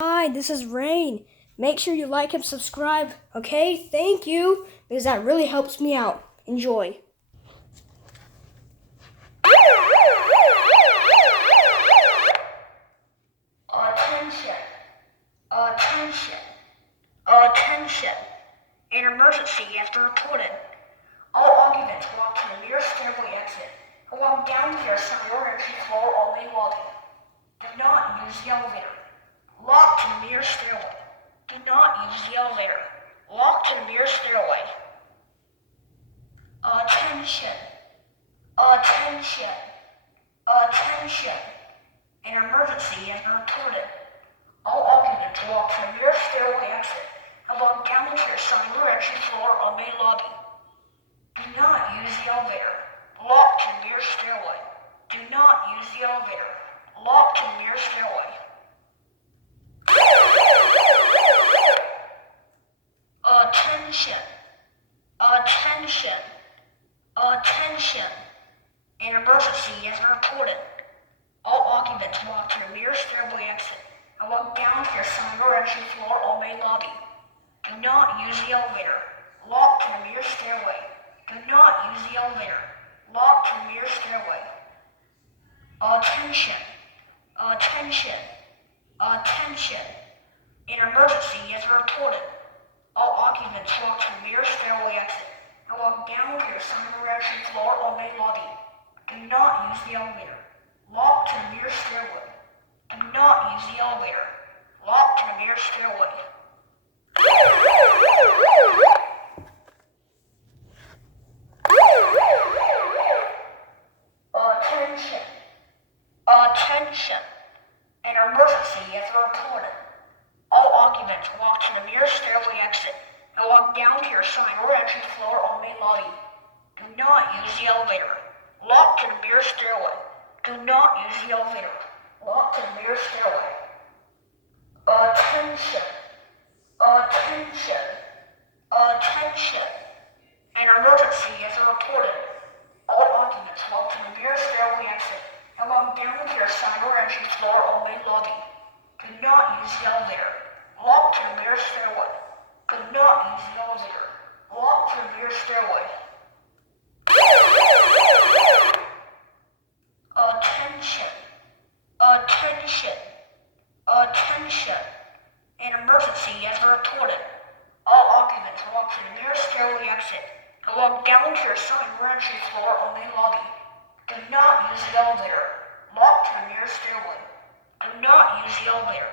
Hi, this is Rain. Make sure you like and subscribe, okay? Thank you, because that really helps me out. Enjoy. Attention, attention, attention. An emergency has been reported. All occupants walk to the nearest stairway exit and walk down to their assigned entry floor or main lobby. Do not use the elevator. Walk to the nearest stairway. Do not use the elevator. Walk to the nearest stairway. Attention, attention, attention. An emergency has been reported. All occupants walk to the nearest stairway exit and walk down to their assigned entry floor or main lobby. Do not use the elevator. Walk to the nearest stairway. Do not use the elevator. Walk to the nearest stairway. Attention, attention, attention. An emergency has been reported. All occupants walk to the nearest stairway exit and walk down to their assigned entry floor or main lobby. Do not use the elevator. Walk to the nearest stairway. Do not use the elevator. Walk to the nearest stairway. Attention, attention, attention. An emergency has been reported. All occupants walk to the nearest stairway exit and walk down to their assigned entry floor or main lobby. Do not use the elevator. Walk to the nearest stairway. Do not use the elevator. Walk to the nearest stairway. Attention, attention. An emergency has been reported. All occupants walk to the nearest stairway exit and walk down to your assigned entry floor or main lobby. Do not use the elevator. Walk to the nearest stairway. Do not use the elevator. Walk to the nearest stairway. Attention, attention, attention. An emergency has been reported. All occupants walk to the nearest stairway exit and walk down to your assigned entry floor or main lobby. Do not use the elevator. Walk to the nearest stairway. Do not use the elevator. Walk to the nearest stairway. Attention, attention, attention. An emergency has been reported. All occupants walk to the nearest stairway exit and walk down to your assigned entry floor or main lobby. Do not use the elevator. Walk to the nearest stairway. Do not use the elevator.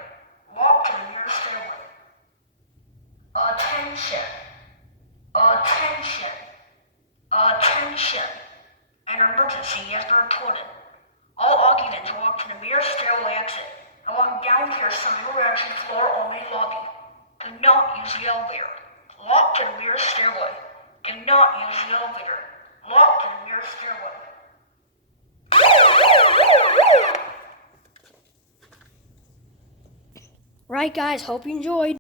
Walk to the nearest stairway. Attention, attention, attention. An emergency has been reported. All occupants walk to the nearest stairway exit and walk down to your assigned entry floor or main lobby. Do not use the elevator. Walk to the nearest stairway. Do not use the elevator. Walk to the nearest stairway. Right, guys, hope you enjoyed.